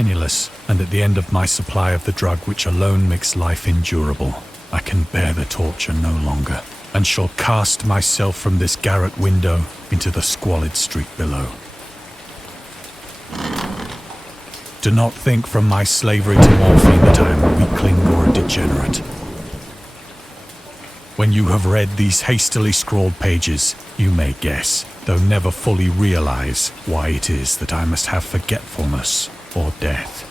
penniless, and at the end of my supply of the drug which alone makes life endurable. I can bear the torture no longer, and shall cast myself from this garret window into the squalid street below. Do not think from my slavery to morphine that I am a weakling or a degenerate. When you have read these hastily scrawled pages, you may guess, though never fully realize, why it is that I must have forgetfulness or death.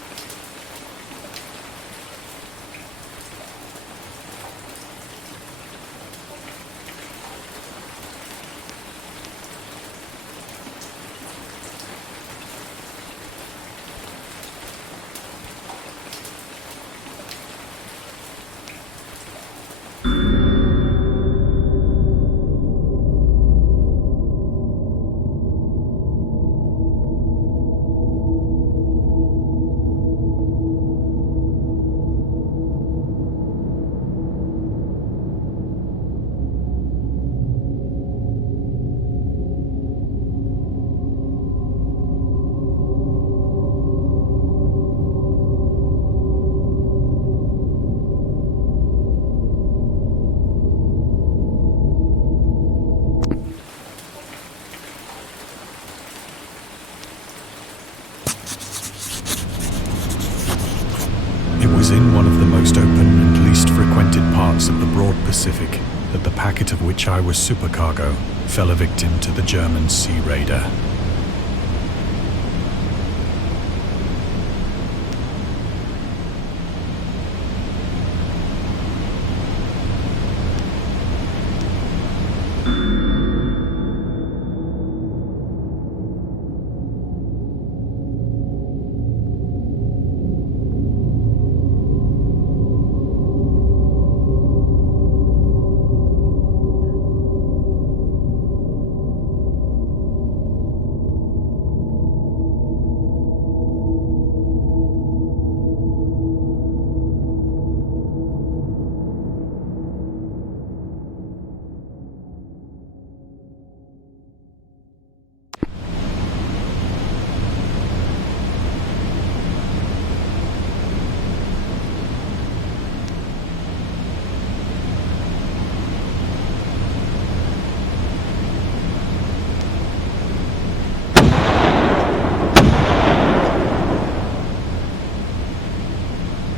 In one of the most open and least frequented parts of the broad Pacific that the packet of which I was supercargo fell a victim to the German sea raider.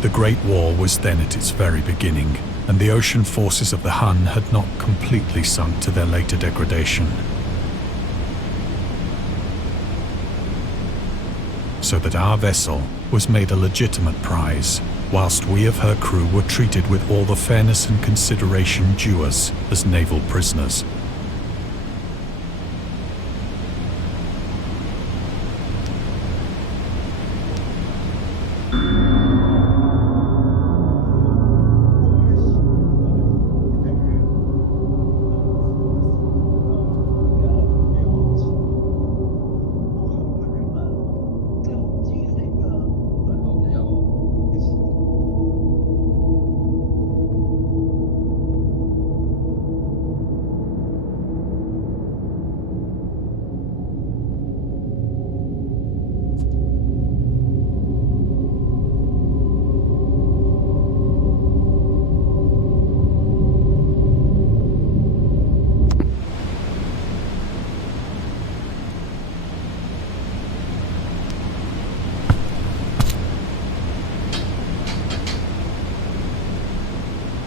The Great War was then at its very beginning, and the ocean forces of the Hun had not completely sunk to their later degradation. So that our vessel was made a legitimate prize, whilst we of her crew were treated with all the fairness and consideration due us as naval prisoners.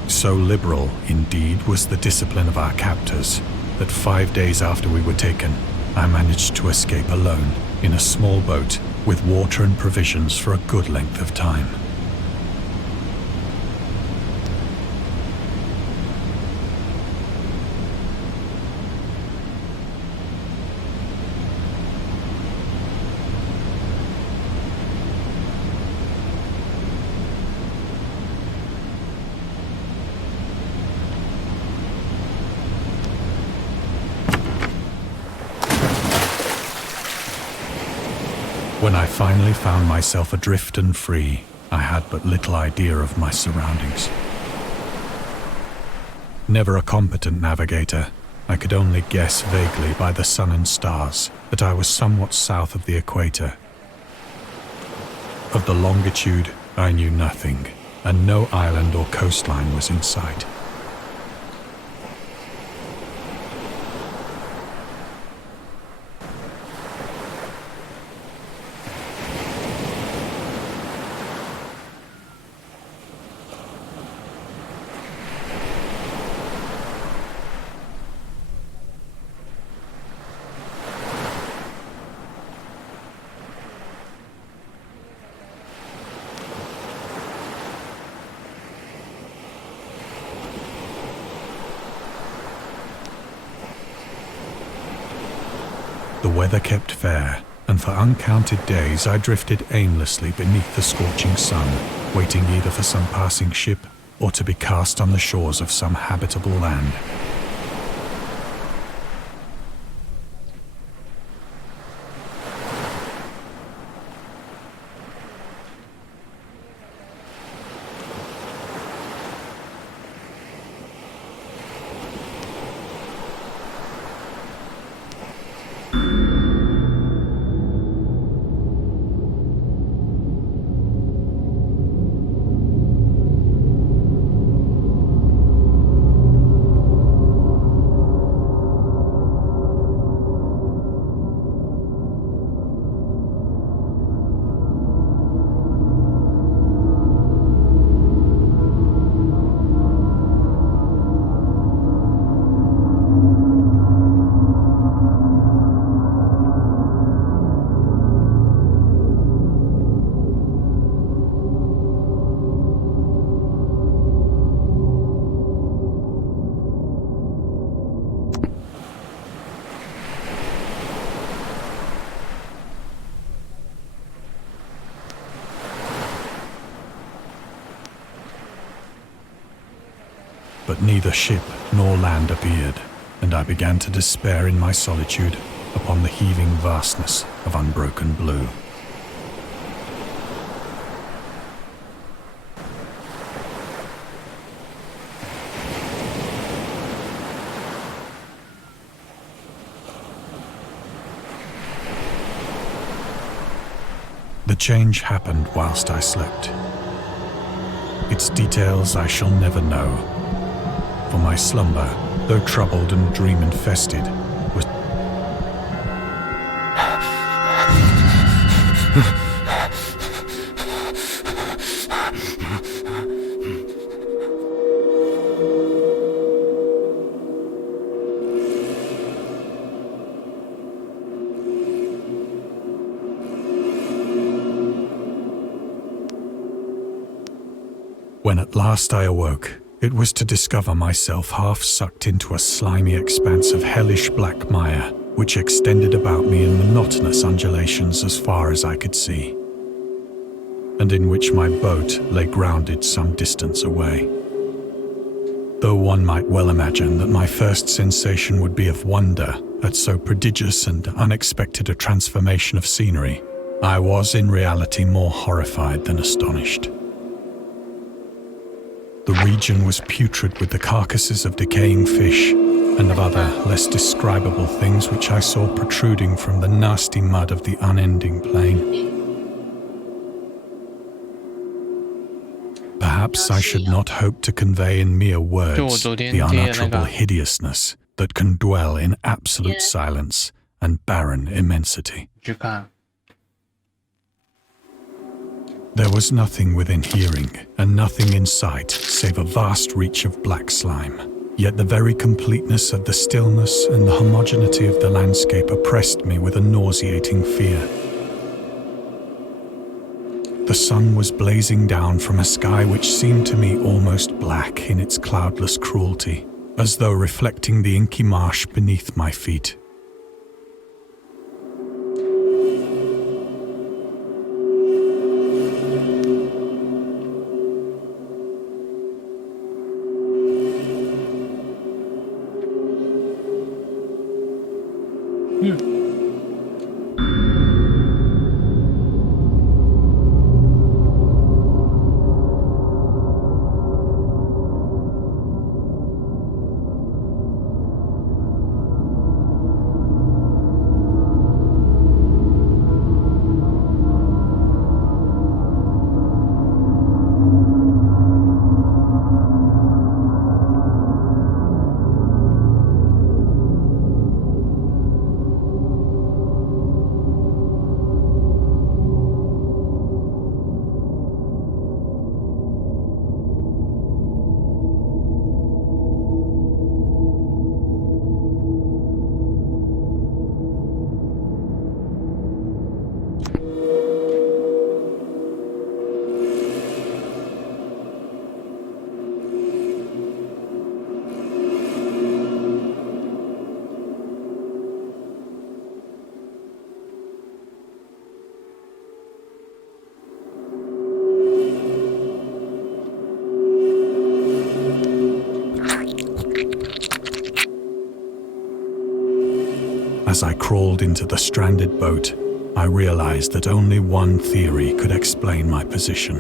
So liberal, indeed, was the discipline of our captors, that 5 days after we were taken, I managed to escape alone in a small boat with water and provisions for a good length of time. When I finally found myself adrift and free, I had but little idea of my surroundings. Never a competent navigator, I could only guess vaguely by the sun and stars that I was somewhat south of the equator. Of the longitude, I knew nothing, and no island or coastline was in sight. The weather kept fair, and for uncounted days I drifted aimlessly beneath the scorching sun, waiting either for some passing ship or to be cast on the shores of some habitable land. But neither ship nor land appeared, and I began to despair in my solitude upon the heaving vastness of unbroken blue. The change happened whilst I slept. Its details I shall never know, for my slumber, though troubled and dream-infested, was When at last I awoke, it was to discover myself half sucked into a slimy expanse of hellish black mire, which extended about me in monotonous undulations as far as I could see, and in which my boat lay grounded some distance away. Though one might well imagine that my first sensation would be of wonder at so prodigious and unexpected a transformation of scenery, I was in reality more horrified than astonished. The region was putrid with the carcasses of decaying fish and of other, less describable things which I saw protruding from the nasty mud of the unending plain. Perhaps I should not hope to convey in mere words the unutterable hideousness that can dwell in absolute silence and barren immensity. There was nothing within hearing, and nothing in sight, save a vast reach of black slime. Yet the very completeness of the stillness and the homogeneity of the landscape oppressed me with a nauseating fear. The sun was blazing down from a sky which seemed to me almost black in its cloudless cruelty, as though reflecting the inky marsh beneath my feet. As I crawled into the stranded boat, I realized that only one theory could explain my position.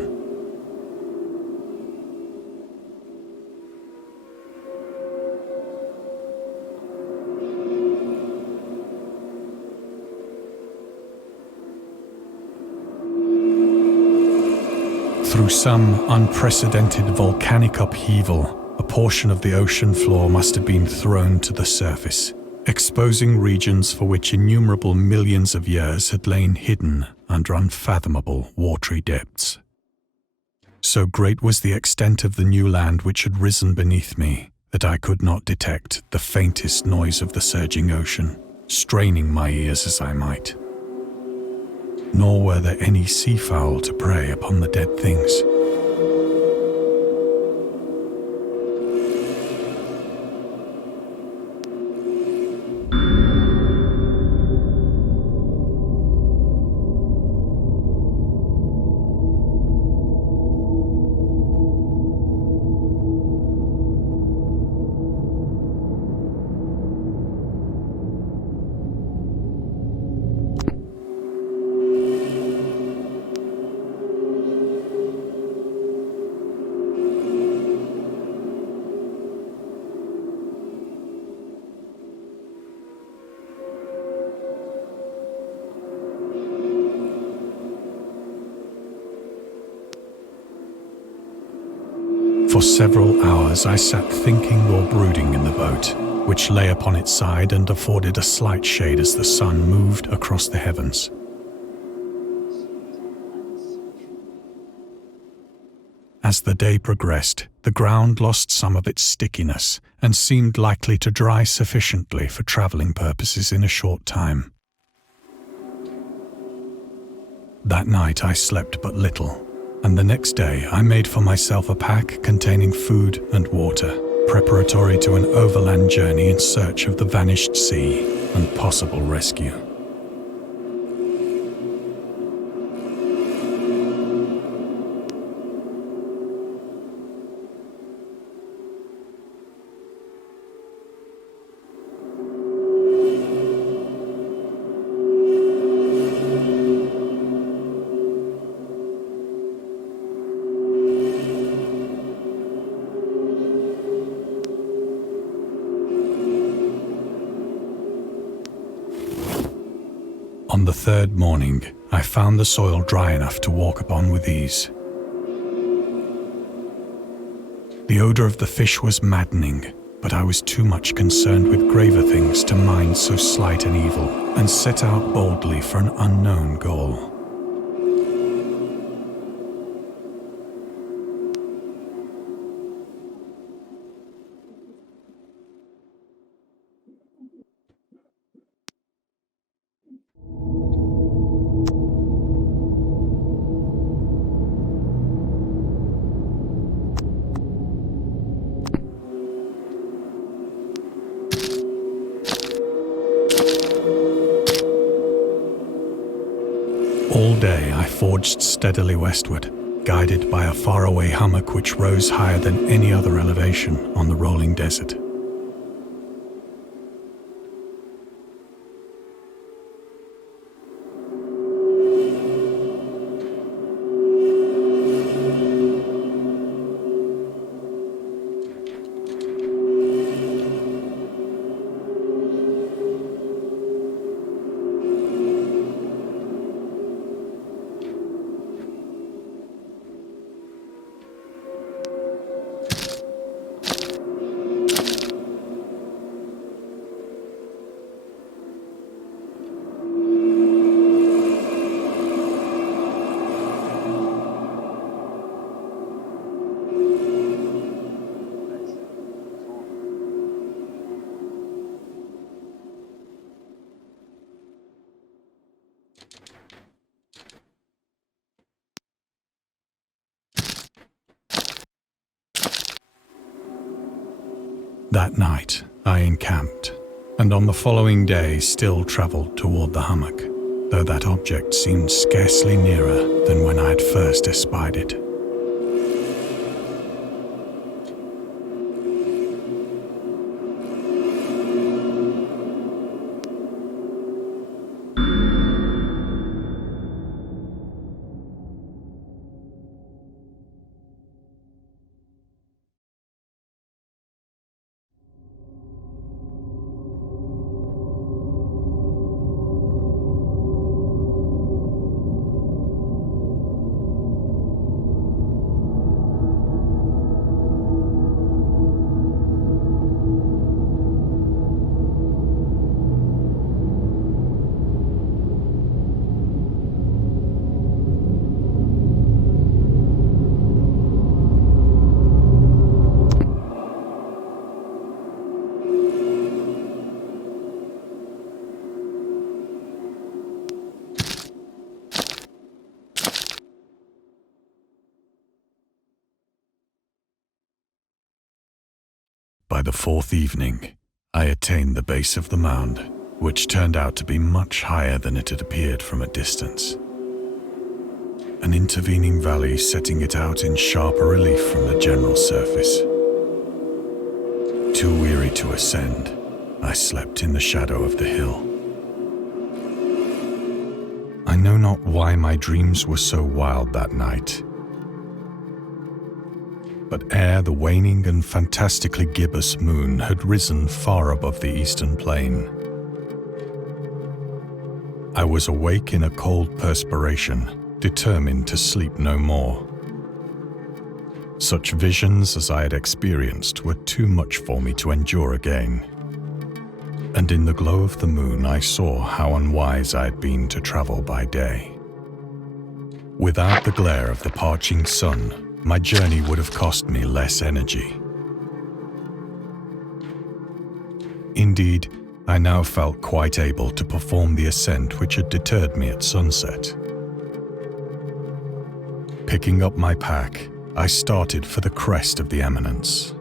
Through some unprecedented volcanic upheaval, a portion of the ocean floor must have been thrown to the surface, exposing regions for which innumerable millions of years had lain hidden under unfathomable watery depths. So great was the extent of the new land which had risen beneath me that I could not detect the faintest noise of the surging ocean, straining my ears as I might. Nor were there any seafowl to prey upon the dead things. For several hours I sat thinking or brooding in the boat, which lay upon its side and afforded a slight shade as the sun moved across the heavens. As the day progressed, the ground lost some of its stickiness and seemed likely to dry sufficiently for traveling purposes in a short time. That night I slept but little, and the next day I made for myself a pack containing food and water, preparatory to an overland journey in search of the vanished sea and possible rescue. On the third morning, I found the soil dry enough to walk upon with ease. The odor of the fish was maddening, but I was too much concerned with graver things to mind so slight an evil, and set out boldly for an unknown goal. All day I forged steadily westward, guided by a faraway hummock which rose higher than any other elevation on the rolling desert. That night I encamped, and on the following day still travelled toward the hummock, though that object seemed scarcely nearer than when I had first espied it. By the fourth evening, I attained the base of the mound, which turned out to be much higher than it had appeared from a distance. An intervening valley setting it out in sharper relief from the general surface. Too weary to ascend, I slept in the shadow of the hill. I know not why my dreams were so wild that night, but ere the waning and fantastically gibbous moon had risen far above the eastern plain, I was awake in a cold perspiration, determined to sleep no more. Such visions as I had experienced were too much for me to endure again, and in the glow of the moon I saw how unwise I had been to travel by day. Without the glare of the parching sun, my journey would have cost me less energy. Indeed, I now felt quite able to perform the ascent which had deterred me at sunset. Picking up my pack, I started for the crest of the eminence.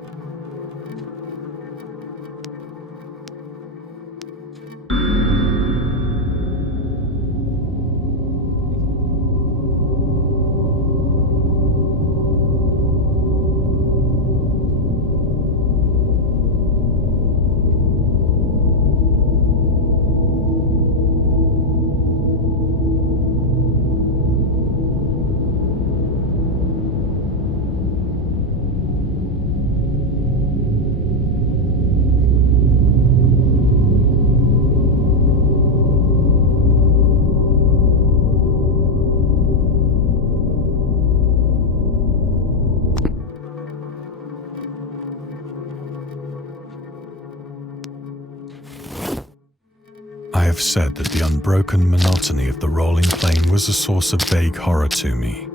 I have said that the unbroken monotony of the rolling plain was a source of vague horror to me.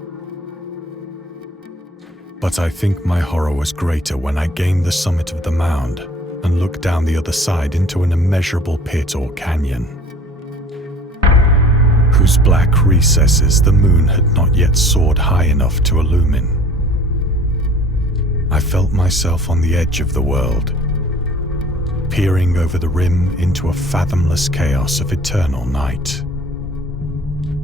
But I think my horror was greater when I gained the summit of the mound and looked down the other side into an immeasurable pit or canyon, whose black recesses the moon had not yet soared high enough to illumine. I felt myself on the edge of the world, peering over the rim into a fathomless chaos of eternal night.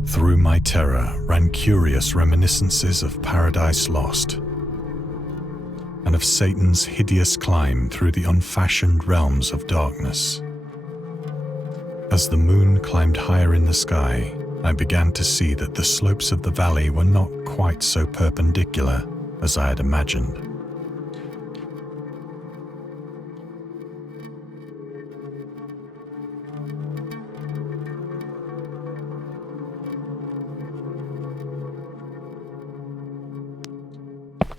Through my terror ran curious reminiscences of Paradise Lost and of Satan's hideous climb through the unfashioned realms of darkness. As the moon climbed higher in the sky, I began to see that the slopes of the valley were not quite so perpendicular as I had imagined.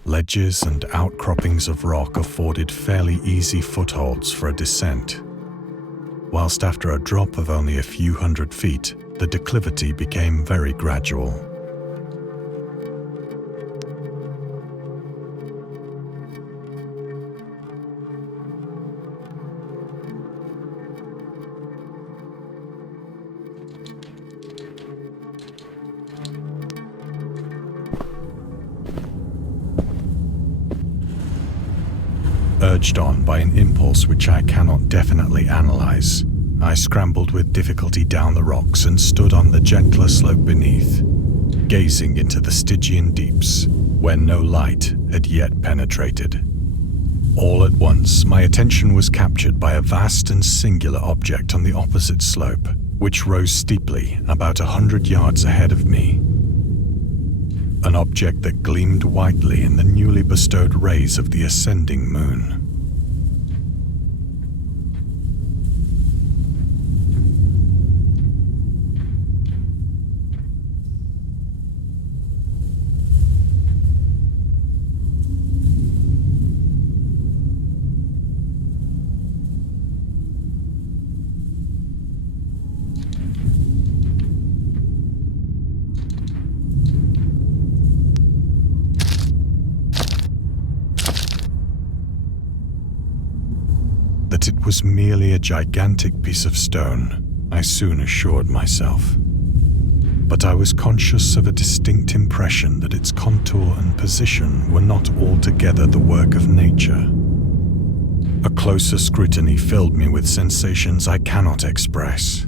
Ledges and outcroppings of rock afforded fairly easy footholds for a descent, whilst after a drop of only a few hundred feet, the declivity became very gradual. Urged on by an impulse which I cannot definitely analyze, I scrambled with difficulty down the rocks and stood on the gentler slope beneath, gazing into the Stygian deeps, where no light had yet penetrated. All at once, my attention was captured by a vast and singular object on the opposite slope, which rose steeply about 100 yards ahead of me. An object that gleamed whitely in the newly bestowed rays of the ascending moon. That it was merely a gigantic piece of stone, I soon assured myself. But I was conscious of a distinct impression that its contour and position were not altogether the work of nature. A closer scrutiny filled me with sensations I cannot express.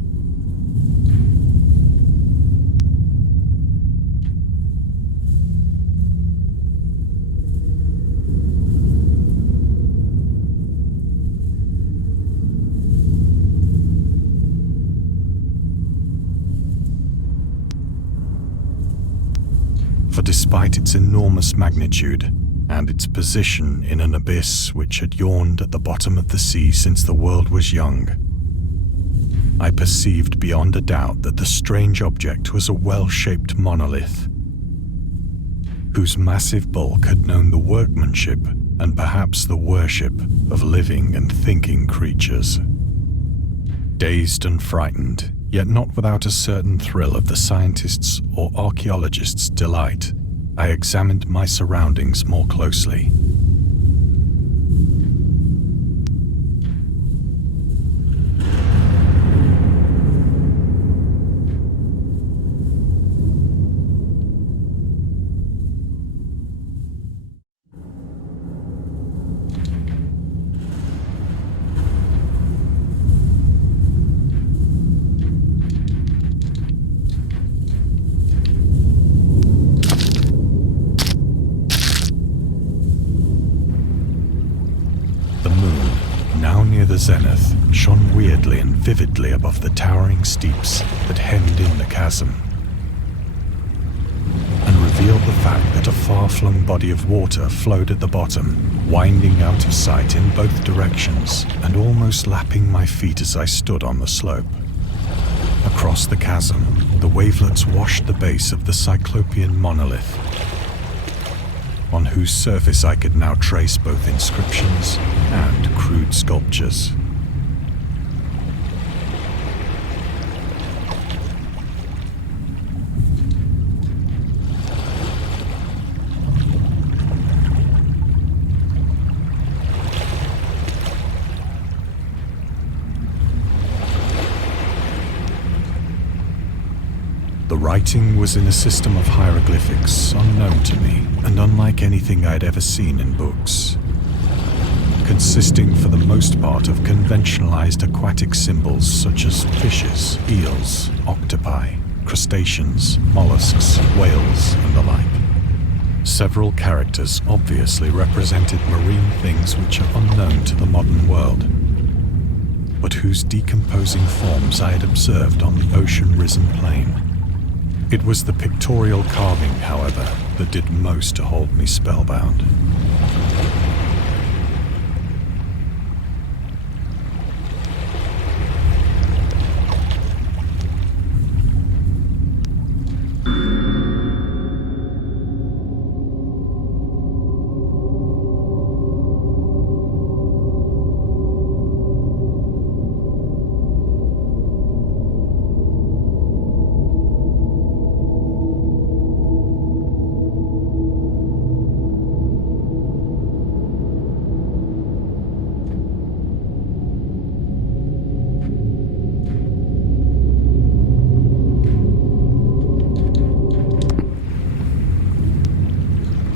For despite its enormous magnitude and its position in an abyss which had yawned at the bottom of the sea since the world was young, I perceived beyond a doubt that the strange object was a well-shaped monolith, whose massive bulk had known the workmanship and perhaps the worship of living and thinking creatures. Dazed and frightened, yet not without a certain thrill of the scientist's or archaeologist's delight, I examined my surroundings more closely. The zenith shone weirdly and vividly above the towering steeps that hemmed in the chasm, and revealed the fact that a far-flung body of water flowed at the bottom, winding out of sight in both directions and almost lapping my feet as I stood on the slope. Across the chasm, the wavelets washed the base of the Cyclopean monolith, on whose surface I could now trace both inscriptions and crude sculptures. The writing was in a system of hieroglyphics unknown to me and unlike anything I'd ever seen in books, consisting for the most part of conventionalized aquatic symbols such as fishes, eels, octopi, crustaceans, mollusks, whales, and the like. Several characters obviously represented marine things which are unknown to the modern world, but whose decomposing forms I had observed on the ocean-risen plain. It was the pictorial carving, however, that did most to hold me spellbound.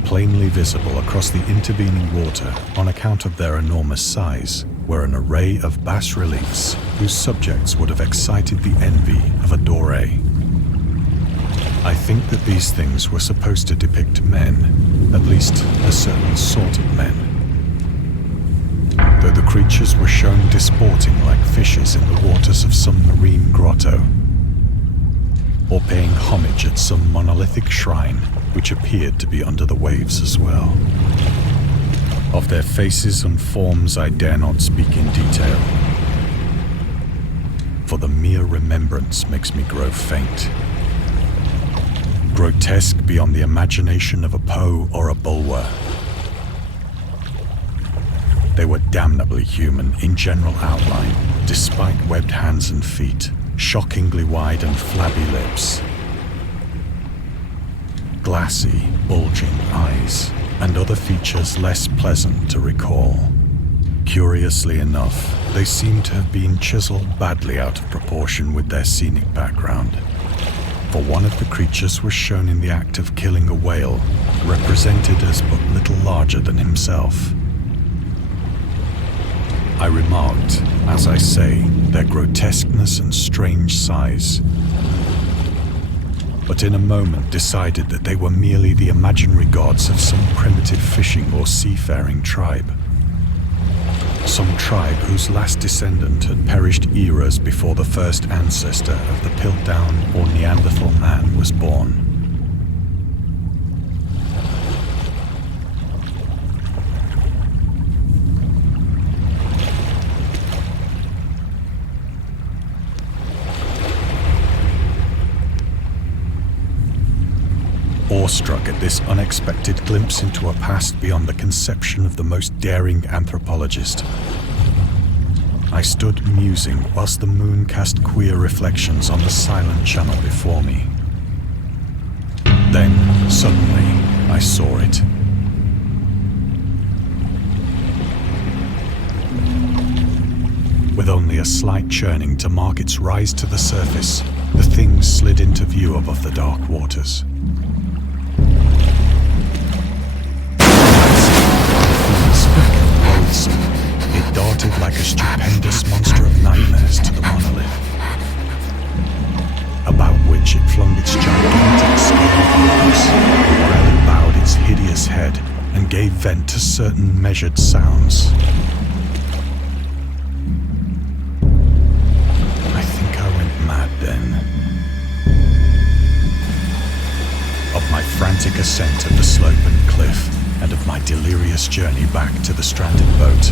Plainly visible across the intervening water on account of their enormous size were an array of bas-reliefs whose subjects would have excited the envy of a Doré. I think that these things were supposed to depict men, at least a certain sort of men, though the creatures were shown disporting like fishes in the waters of some marine grotto, or paying homage at some monolithic shrine which appeared to be under the waves as well. Of their faces and forms I dare not speak in detail, for the mere remembrance makes me grow faint. Grotesque beyond the imagination of a Poe or a Bulwer. They were damnably human in general outline, despite webbed hands and feet, shockingly wide and flabby lips, glassy, bulging eyes, and other features less pleasant to recall. Curiously enough, they seem to have been chiseled badly out of proportion with their scenic background, for one of the creatures was shown in the act of killing a whale, represented as but little larger than himself. I remarked, as I say, their grotesqueness and strange size, but in a moment decided that they were merely the imaginary gods of some primitive fishing or seafaring tribe. Some tribe whose last descendant had perished eras before the first ancestor of the Piltdown or Neanderthal man was born. Awestruck at this unexpected glimpse into a past beyond the conception of the most daring anthropologist, I stood musing whilst the moon cast queer reflections on the silent channel before me. Then, suddenly, I saw it. With only a slight churning to mark its rise to the surface, the thing slid into view above the dark waters. It darted like a stupendous monster of nightmares to the monolith, about which it flung its gigantic scaly arms, while it bowed its hideous head and gave vent to certain measured sounds. I think I went mad then. Of my frantic ascent of the slope and cliff, and of my delirious journey back to the stranded boat,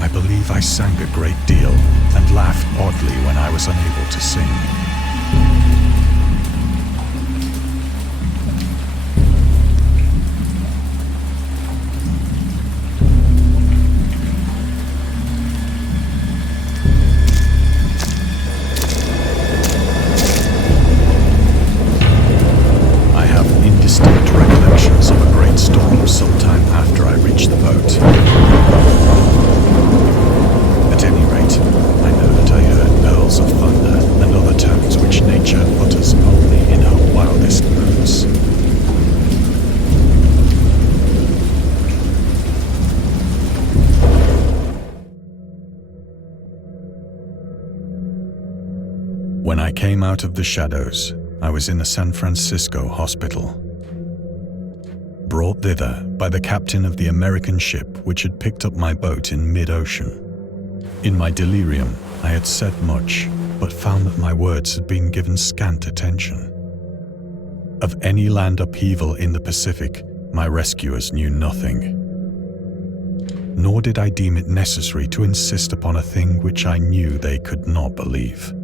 I believe I sang a great deal and laughed oddly when I was unable to sing. Indistinct recollections of a great storm sometime after I reached the boat. At any rate, I know that I heard pearls of thunder and other tones which nature utters only in her wildest moods. When I came out of the shadows, I was in a San Francisco hospital, brought thither by the captain of the American ship which had picked up my boat in mid-ocean. In my delirium, I had said much, but found that my words had been given scant attention. Of any land upheaval in the Pacific, my rescuers knew nothing. Nor did I deem it necessary to insist upon a thing which I knew they could not believe.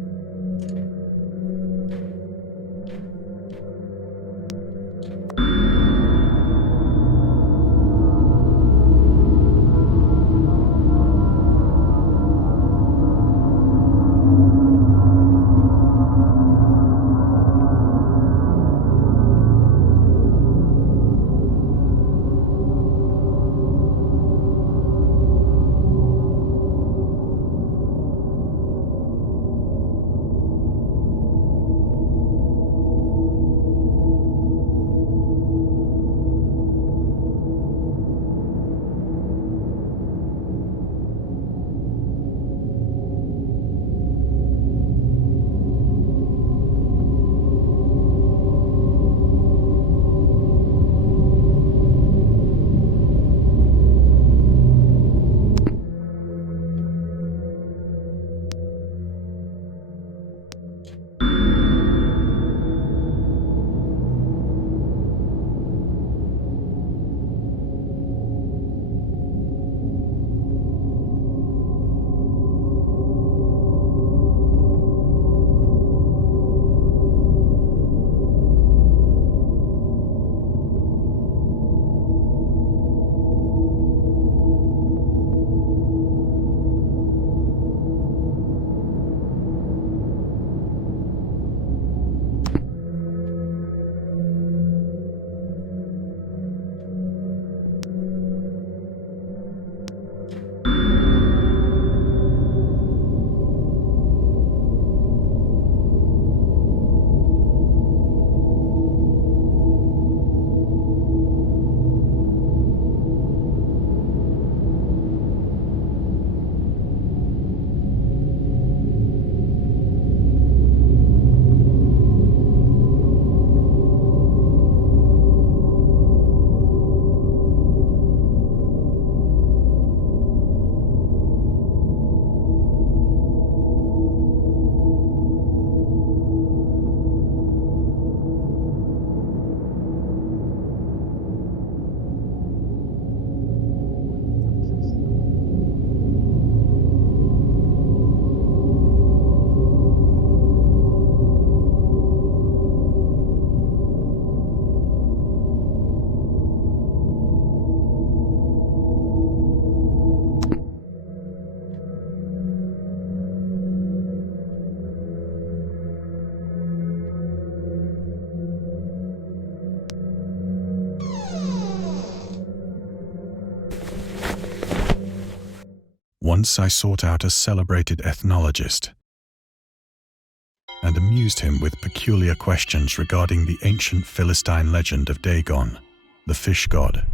Once I sought out a celebrated ethnologist and amused him with peculiar questions regarding the ancient Philistine legend of Dagon, the fish god.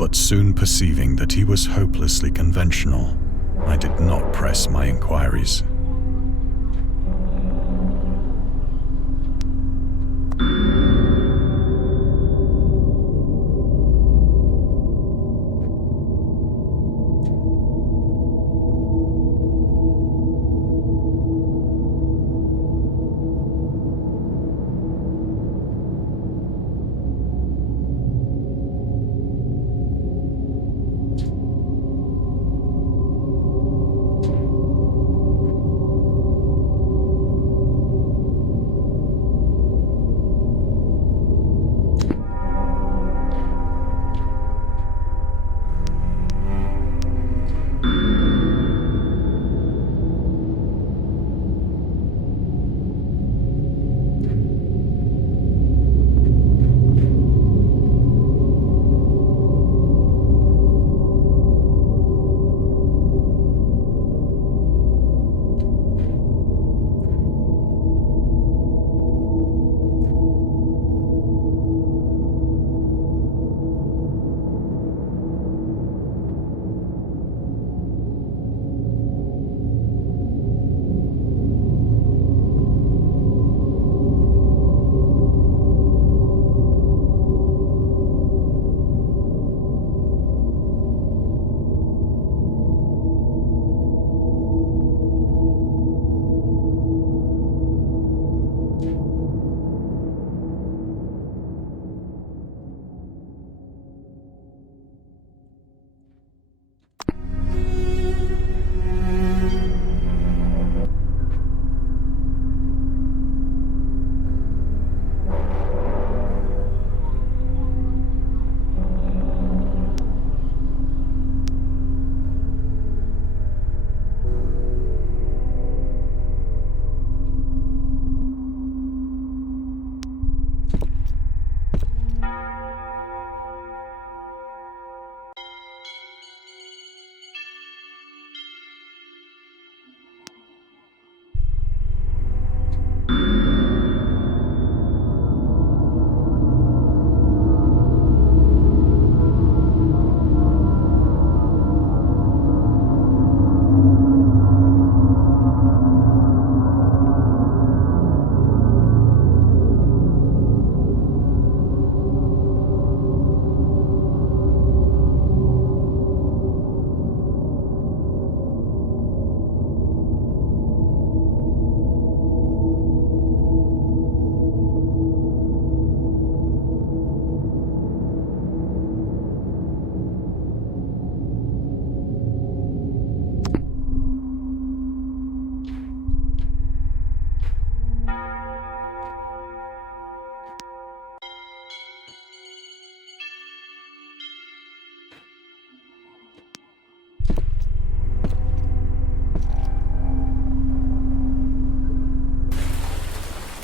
But soon perceiving that he was hopelessly conventional, I did not press my inquiries.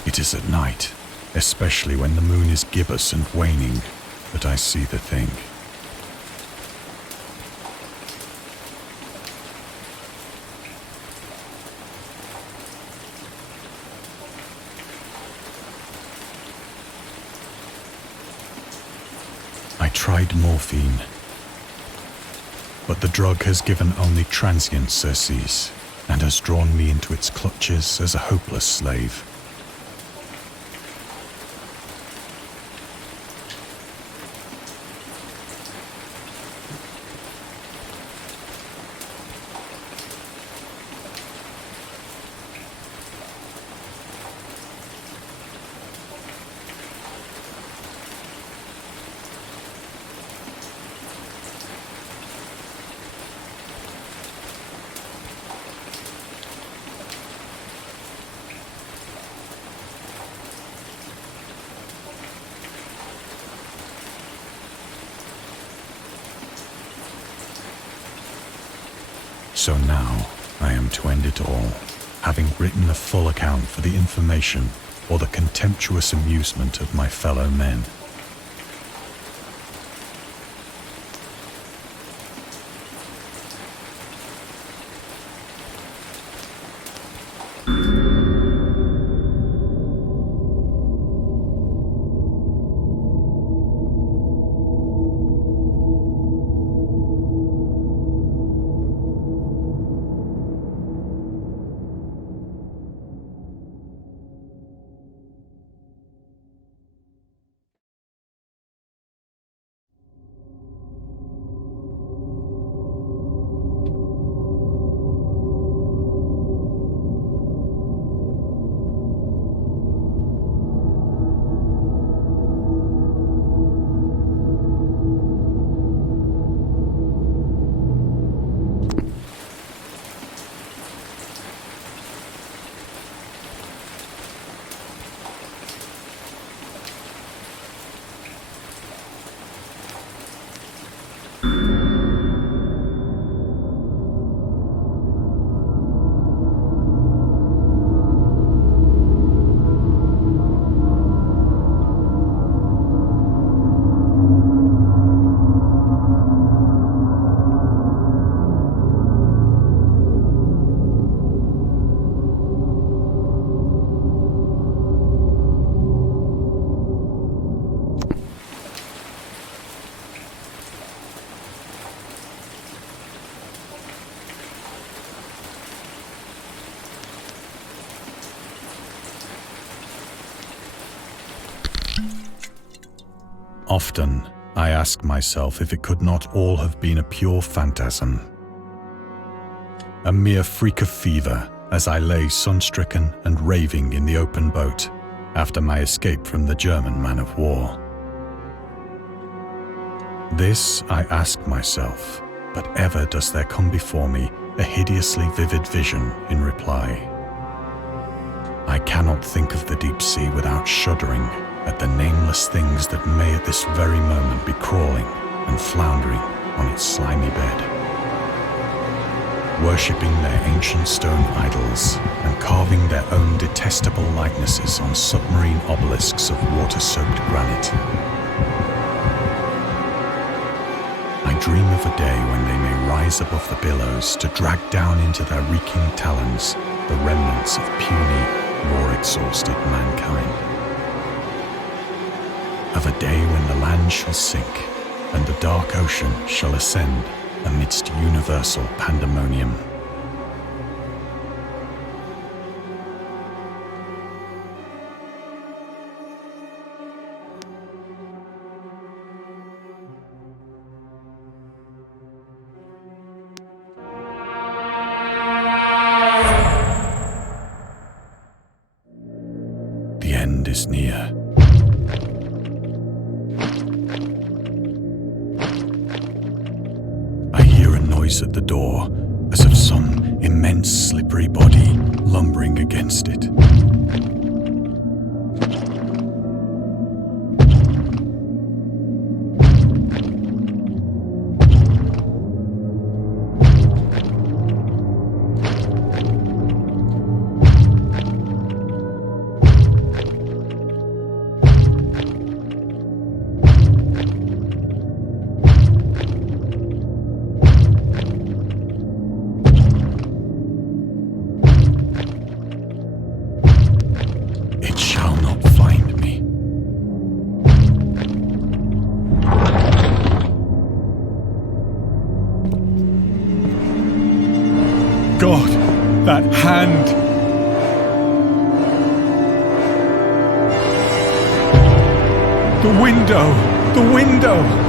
It is at night, especially when the moon is gibbous and waning, that I see the thing. I tried morphine, but the drug has given only transient surcease and has drawn me into its clutches as a hopeless slave. So now I am to end it all, having written a full account for the information or the contemptuous amusement of my fellow men. Often, I ask myself if it could not all have been a pure phantasm. A mere freak of fever as I lay sun-stricken and raving in the open boat after my escape from the German man-of-war. This I ask myself, but ever does there come before me a hideously vivid vision in reply. I cannot think of the deep sea without shuddering at the nameless things that may at this very moment be crawling and floundering on its slimy bed, worshipping their ancient stone idols and carving their own detestable likenesses on submarine obelisks of water-soaked granite. I dream of a day when they may rise above the billows to drag down into their reeking talons the remnants of puny, war-exhausted mankind. Of a day when the land shall sink and the dark ocean shall ascend amidst universal pandemonium. The end is near. At the door, as of some immense slippery body lumbering against it. God, that hand! The window! The window!